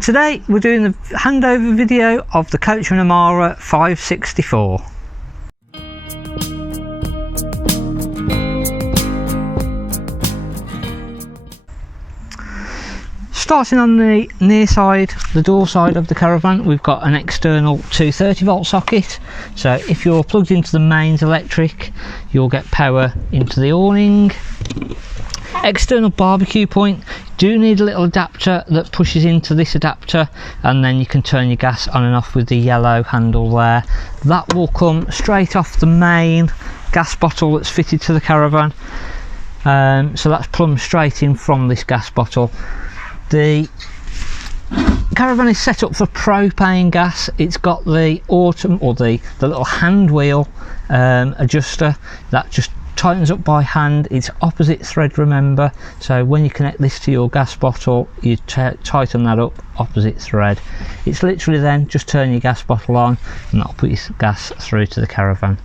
Today we're doing the handover video of the Coachman Amara 564. Starting on the near side, the door side of the Caravan, we've got an external 230 volt socket. So if you're plugged into the mains electric, you'll get power into the awning. External barbecue point, do need a little adapter that pushes into this adapter, and then you can turn your gas on and off with the yellow handle there. That will come straight off the main gas bottle that's fitted to the Caravan. So that's plumbed straight in from this gas bottle. The Caravan is set up for propane gas. It's got the the little hand wheel adjuster that just tightens up by hand. It's opposite thread, remember, so when you connect this to your gas bottle, you tighten that up opposite thread. It's literally then just turn your gas bottle on and that'll put your gas through to the Caravan.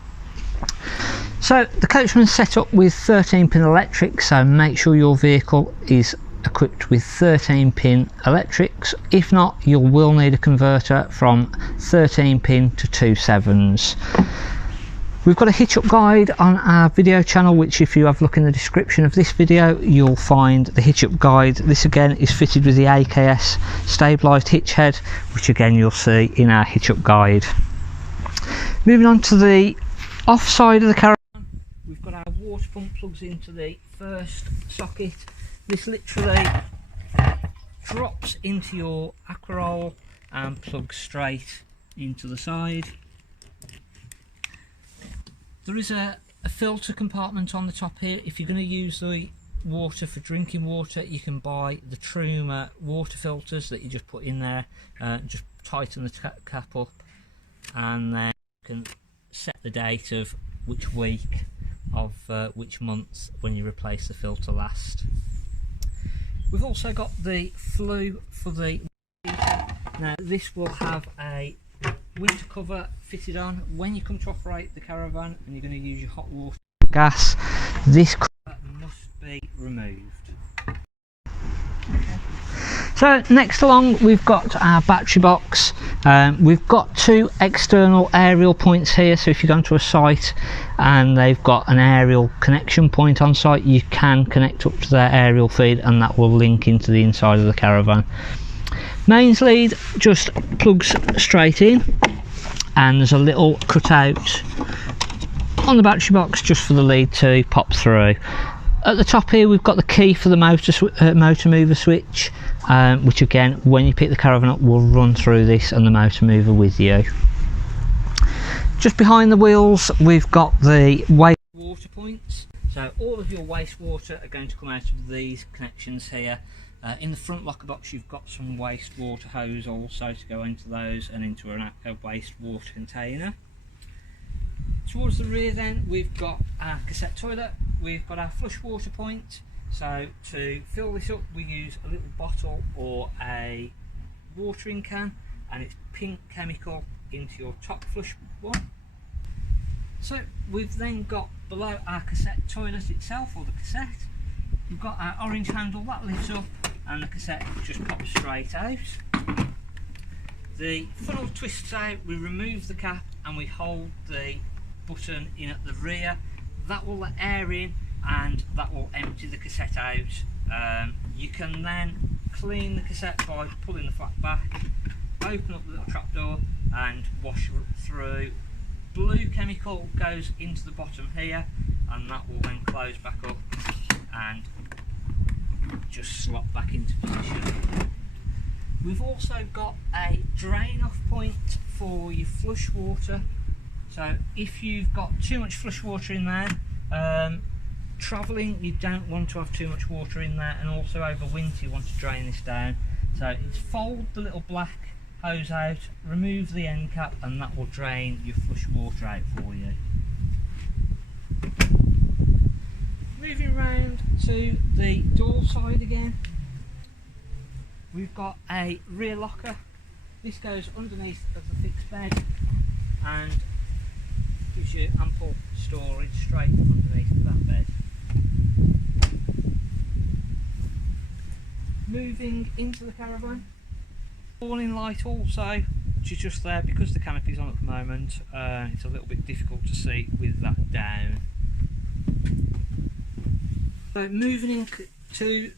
So the Coachman's set up with 13-pin electric, so make sure your vehicle is equipped with 13-pin electrics. If not, you will need a converter from 13-pin to 2/7s. We've got a hitch up guide on our video channel, which if you have a look in the description of this video, you'll find the hitch up guide. This again is fitted with the AKS stabilised hitch head, which again you'll see in our hitch up guide. Moving on to the off side of the Caravan, we've got our water pump plugs into the first socket. This literally drops into your aqua roll and plugs straight into the side. There is a filter compartment on the top here. If you're going to use the water for drinking water, you can buy the Truma water filters that you just put in there. Just tighten the cap up, and then you can set the date of which week of which month when you replace the filter last. We've also got the flue for the heater. Now this will have a winter cover fitted on. When you come to operate the Caravan and you're going to use your hot water gas, this cover must be removed. So next along we've got our battery box. We've got two external aerial points here, so if you go to a site and they've got an aerial connection point on site, you can connect up to their aerial feed and that will link into the inside of the Caravan. Mains lead just plugs straight in, and there's a little cutout on the battery box just for the lead to pop through. At the top here we've got the key for the motor mover switch, which again when you pick the Caravan up will run through this and the motor mover with you. Just behind the wheels we've got the wastewater points, so all of your wastewater are going to come out of these connections here. In the front locker box you've got some wastewater hose also to go into those and into a wastewater container. Towards the rear then we've got our cassette toilet, we've got our flush water point. So to fill this up we use a little bottle or a watering can, and it's pink chemical into your top flush one. So we've then got below our cassette toilet itself, or the cassette, we've got our orange handle that lifts up and the cassette just pops straight out. The funnel twists out, we remove the cap and we hold the button in at the rear. That will let air in and that will empty the cassette out. You can then clean the cassette by pulling the flap back, open up the little trapdoor and wash through. Blue chemical goes into the bottom here and that will then close back up and just slot back into position. We've also got a drain off point for your flush water. So if you've got too much flush water in there, travelling you don't want to have too much water in there, and also over winter you want to drain this down. So it's fold the little black hose out, remove the end cap, and that will drain your flush water out for you. Moving round to the door side again, we've got a rear locker. This goes underneath of the fixed bed and gives you ample storage straight underneath of that bed. Moving into the Caravan, Warning light also, which is just there because the canopy's on at the moment. It's a little bit difficult to see with that down. So moving into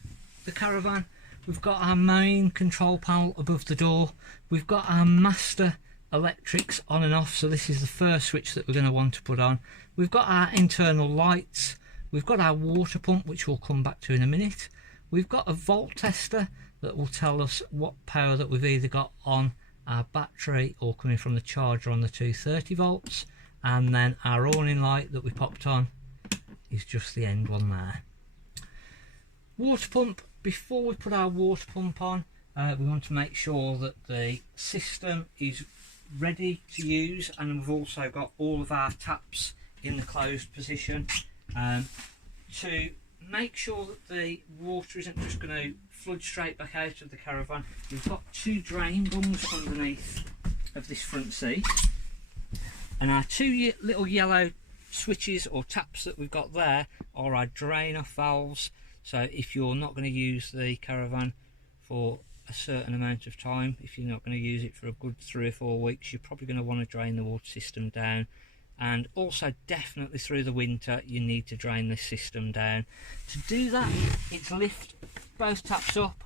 the Caravan, we've got our main control panel above the door. We've got our master electrics on and off, so this is the first switch that we're going to want to put on. We've got our internal lights. We've got our water pump, which we'll come back to in a minute. We've got a volt tester that will tell us what power that we've either got on our battery or coming from the charger on the 230 volts. And then our awning light that we popped on is just the end one there. Water pump. Before we put our water pump on, we want to make sure that the system is ready to use, and we've also got all of our taps in the closed position to make sure that the water isn't just going to flood straight back out of the Caravan. We've got 2 drain bungs underneath of this front seat, and our 2 little yellow switches or taps that we've got there are our drain off valves. So if you're not going to use the Caravan for a certain amount of time, if you're not going to use it for a good 3 or 4 weeks, you're probably going to want to drain the water system down. And also definitely through the winter you need to drain this system down. To do that, it's lift both taps up.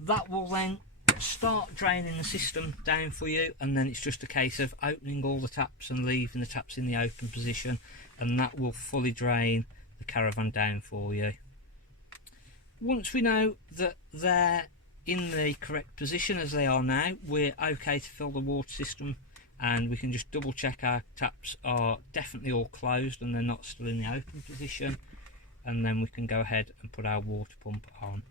That will then start draining the system down for you, and then it's just a case of opening all the taps and leaving the taps in the open position, and that will fully drain the Caravan down for you. Once we know that they're in the correct position as they are now, we're okay to fill the water system, and we can just double check our taps are definitely all closed and they're not still in the open position, and then we can go ahead and put our water pump on.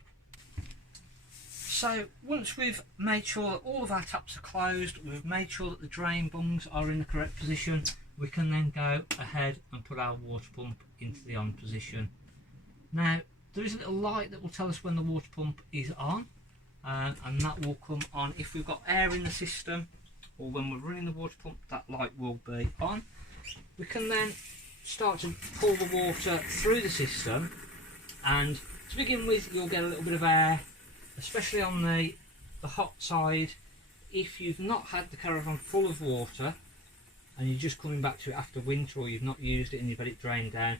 So once we've made sure that all of our taps are closed, we've made sure that the drain bungs are in the correct position, we can then go ahead and put our water pump into the on position. Now there is a little light that will tell us when the water pump is on, and that will come on if we've got air in the system, or when we're running the water pump, that light will be on. We can then start to pull the water through the system, and to begin with you'll get a little bit of air, especially on the hot side. If you've not had the Caravan full of water and you're just coming back to it after winter, or you've not used it and you've had it drained down,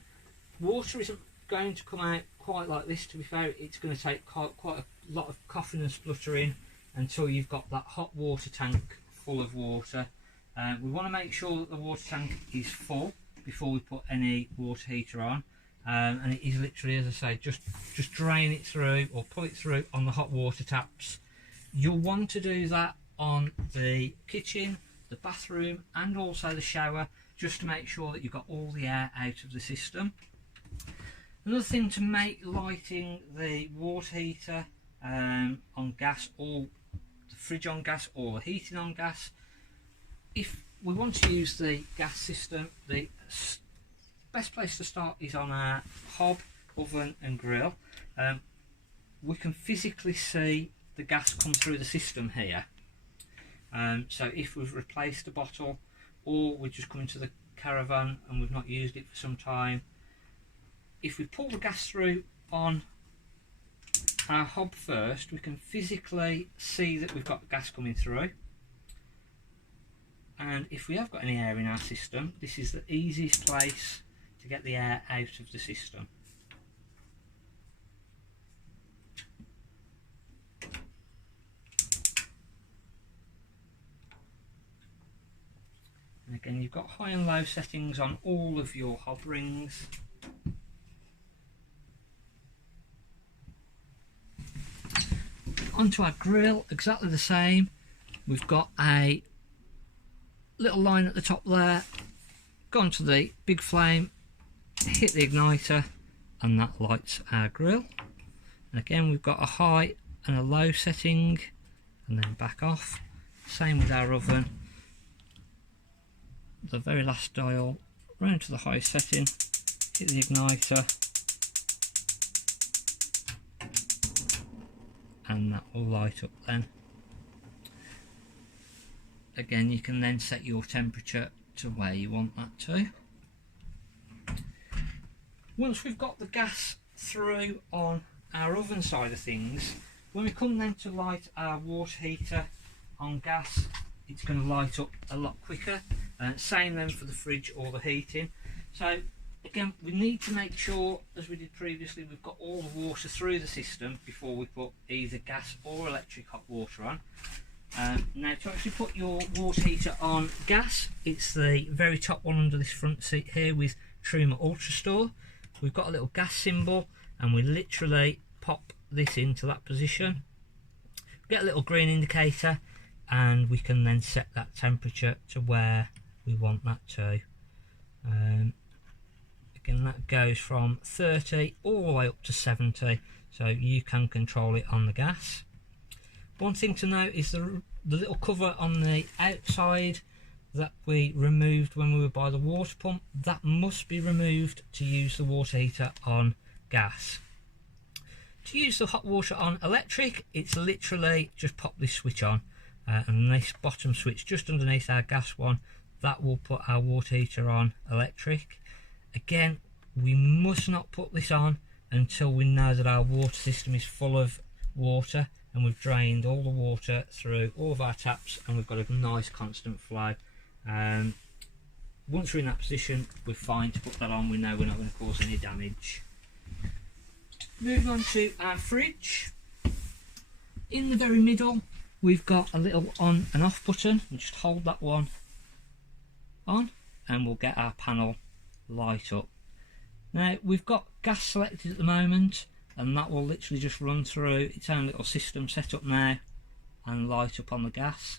water isn't going to come out quite like this. To be fair, it's going to take quite a lot of coughing and spluttering until you've got that hot water tank full of water. We want to make sure that the water tank is full before we put any water heater on, and it is literally, as I say, just drain it through or pull it through on the hot water taps. You'll want to do that on the kitchen, the bathroom and also the shower, just to make sure that you've got all the air out of the system. Another thing to make lighting the water heater on gas, or the fridge on gas, or the heating on gas, if we want to use the gas system, the best place to start is on our hob, oven and grill. We can physically see the gas come through the system here. So if we've replaced a bottle, or we're just coming to the Caravan and we've not used it for some time, if we pull the gas through on our hob first, we can physically see that we've got gas coming through. And if we have got any air in our system, this is the easiest place to get the air out of the system. And again, you've got high and low settings on all of your hob rings. Onto our grill, exactly the same. We've got a little line at the top there, go onto the big flame, hit the igniter, and that lights our grill. And again, we've got a high and a low setting, and then back off. Same with our oven. The very last dial, round to the high setting, hit the igniter, and that will light up then. Again, you can then set your temperature to where you want that to. Once we've got the gas through on our oven side of things, When we come then to light our water heater on gas, it's going to light up a lot quicker. Same then for the fridge or the heating. So again, we need to make sure, as we did previously, we've got all the water through the system before we put either gas or electric hot water on. Now to actually put your water heater on gas, it's the very top one under this front seat here with Truma Ultra Store. We've got a little gas symbol and we literally pop this into that position. Get a little green indicator and we can then set that temperature to where we want that to. Again, that goes from 30 all the way up to 70, so you can control it on the gas. One thing to note is the little cover on the outside that we removed when we were by the water pump. That must be removed to use the water heater on gas. To use the hot water on electric, it's literally just pop this switch on, and this bottom switch just underneath our gas one, that will put our water heater on electric. Again, we must not put this on until we know that our water system is full of water and we've drained all the water through all of our taps and we've got a nice constant flow. Once we're in that position, we're fine to put that on. We know we're not going to cause any damage. Moving on to our fridge. In the very middle, we've got a little on and off button. We just hold that one on and we'll get our panel light up. Now we've got gas selected at the moment and that will literally just run through its own little system set up now and light up on the gas.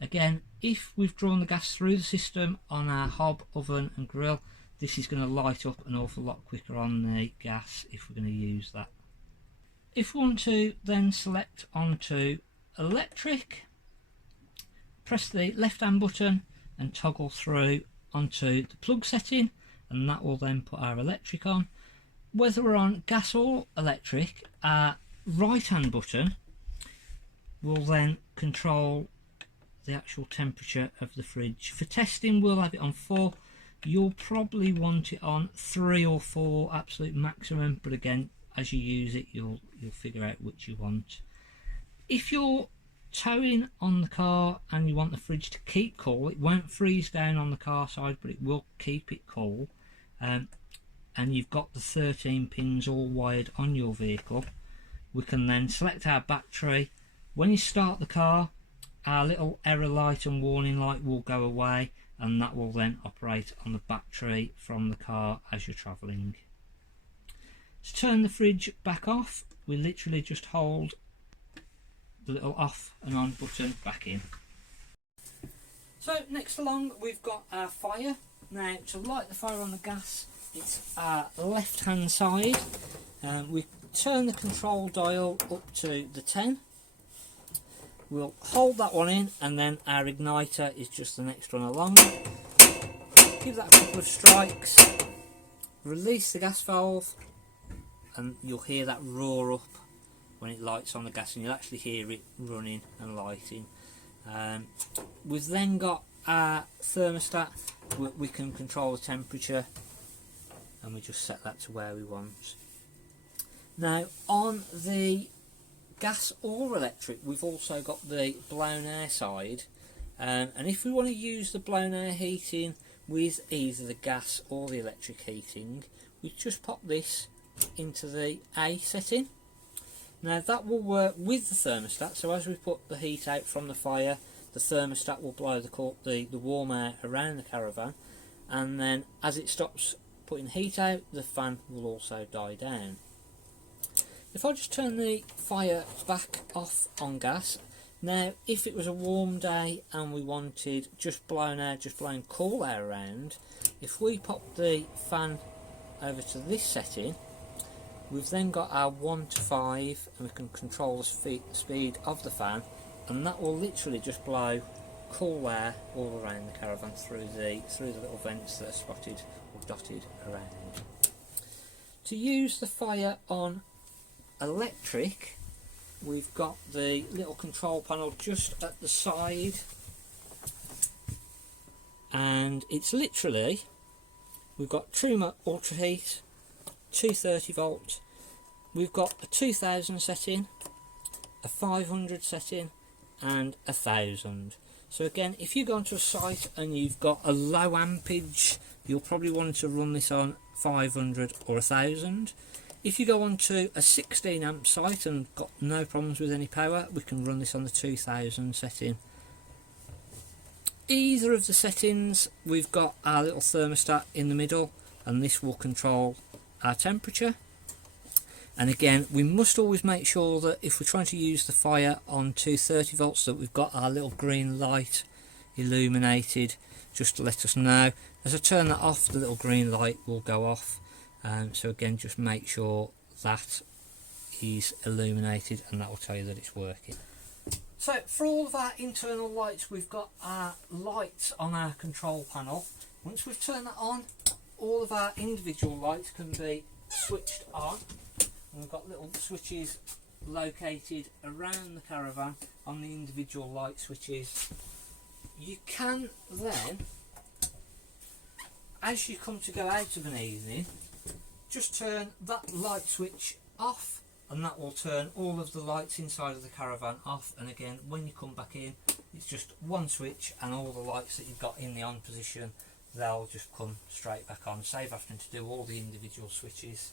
Again, if we've drawn the gas through the system on our hob, oven and grill, this is going to light up an awful lot quicker on the gas if we're going to use that. If we want to then select onto electric, press the left hand button and toggle through onto the plug setting, and that will then put our electric on. Whether we're on gas or electric, our right hand button will then control the actual temperature of the fridge. For testing, we'll have it on 4. You'll probably want it on 3 or 4 absolute maximum, but again, as you use it, you'll figure out which you want. If you're towing on the car and you want the fridge to keep cool, it won't freeze down on the car side, but it will keep it cool. And you've got the 13 pins all wired on your vehicle. We can then select our battery. When you start the car, our little error light and warning light will go away, and that will then operate on the battery from the car as you're travelling. To turn the fridge back off, we literally just hold the little off and on button back in. So next along, we've got our fire. Now to light the fire on the gas, it's our left hand side. We turn the control dial up to the 10. We'll hold that one in and then our igniter is just the next one along. Give that a couple of strikes, release the gas valve, and you'll hear that roar up when it lights on the gas, and you'll actually hear it running and lighting. We've then got our thermostat. We can control the temperature and we just set that to where we want. Now on the gas or electric, we've also got the blown air side, and if we want to use the blown air heating with either the gas or the electric heating, we just pop this into the A setting. Now that will work with the thermostat, so as we put the heat out from the fire, the thermostat will blow the warm air around the Caravan, and then as it stops putting heat out, the fan will also die down. If I just turn the fire back off on gas, now if it was a warm day and we wanted just blown air, just blowing cool air around, if we pop the fan over to this setting, we've then got our 1 to 5 and we can control the speed of the fan, and that will literally just blow cool air all around the Caravan through the little vents that are spotted or dotted around. To use the fire on electric, we've got the little control panel just at the side, and it's literally, we've got Truma Ultra Heat, 230 volt, we've got a 2000 setting, a 500 setting and 1000. So again, if you go onto a site and you've got a low ampage, you'll probably want to run this on 500 or 1000. If you go onto a 16 amp site and got no problems with any power, we can run this on the 2000 setting. Either of the settings, we've got our little thermostat in the middle, and this will control our temperature. And again, we must always make sure that if we're trying to use the fire on 230 volts, that we've got our little green light illuminated just to let us know. As I turn that off, the little green light will go off. So again, just make sure that is illuminated, and that will tell you that it's working. So for all of our internal lights, we've got our lights on our control panel. Once we've turned that on, all of our individual lights can be switched on. And we've got little switches located around the Caravan on the individual light switches. You can then, as you come to go out of an evening, just turn that light switch off, and that will turn all of the lights inside of the Caravan off. And again, when you come back in, it's just one switch, and all the lights that you've got in the on position, they'll just come straight back on, save having to do all the individual switches.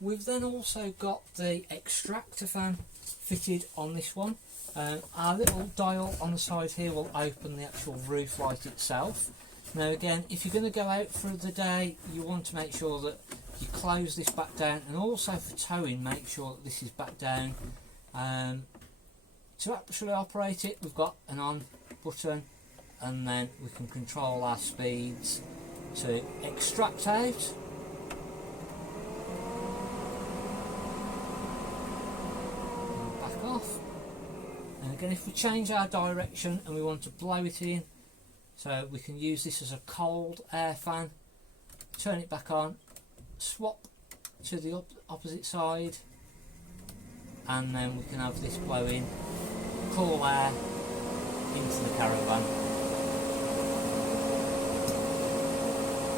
We've then also got the extractor fan fitted on this one. Our little dial on the side here will open the actual roof light itself. Now again, if you're going to go out for the day, you want to make sure that you close this back down, and also for towing, make sure that this is back down. To actually operate it, we've got an on button, and then we can control our speeds to extract out. And back off. And again, if we change our direction and we want to blow it in, so we can use this as a cold air fan, turn it back on, swap to the opposite side, and then we can have this blowing cool air into the Caravan.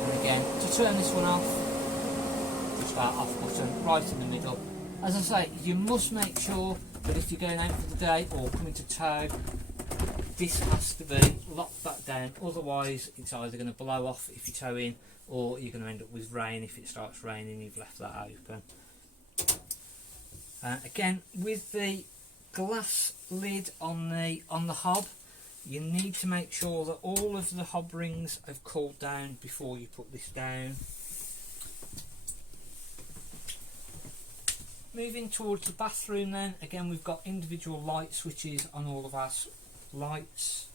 And again, to turn this one off, just our off button right in the middle. As I say, you must make sure that if you're going out for the day or coming to tow, this has to be locked back down, otherwise it's either going to blow off if you tow in, or you're going to end up with rain if it starts raining. You've left that open. Again, with the glass lid on the hob, you need to make sure that all of the hob rings have cooled down before you put this down. Moving towards the bathroom then, again we've got individual light switches on all of our lights.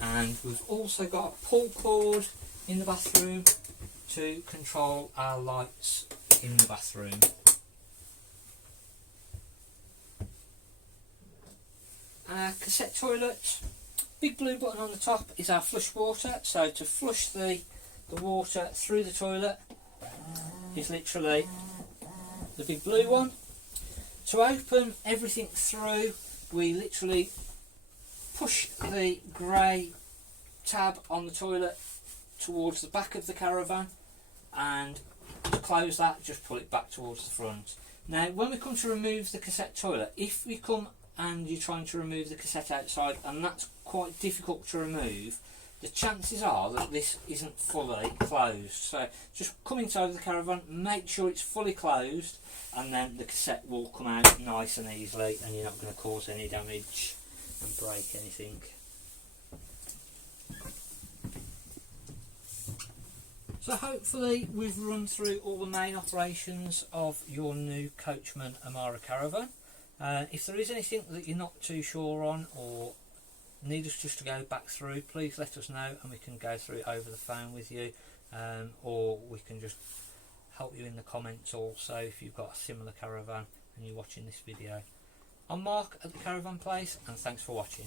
And we've also got a pull cord in the bathroom to control our lights in the bathroom. Our cassette toilet, big blue button on the top is our flush water. So to flush the water through the toilet is literally the big blue one. To open everything through, we literally push the grey tab on the toilet towards the back of the Caravan, and to close that, just pull it back towards the front. Now when we come to remove the cassette toilet, if we come and you're trying to remove the cassette outside and that's quite difficult to remove, the chances are that this isn't fully closed. So just come inside the Caravan, make sure it's fully closed, and then the cassette will come out nice and easily, and you're not going to cause any damage and break anything. So hopefully we've run through all the main operations of your new Coachman Amara Caravan. If there is anything that you're not too sure on or need us just to go back through, please let us know and we can go through it over the phone with you, or we can just help you in the comments also if you've got a similar Caravan and you're watching this video. I'm Mark at the Caravan Place, and thanks for watching.